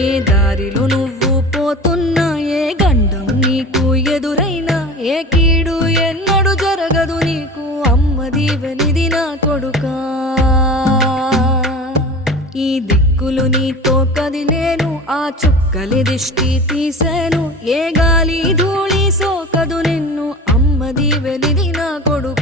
ఏ దారిలో నువ్వు పోతున్నా, ఏ గండం నీకు ఎదురైనా, ఏ కీడు ఎన్నడు జరగదు నీకు, అమ్మ దీవెనిది నా కొడుకా. ఈ దిక్కులు నీతో కదిలేను, ఆ చుక్కలి దిష్టి తీసేను, ఏ గాలి ధూళి సోకదు నిన్ను, అమ్మ దీవెనిది నా కొడుకా.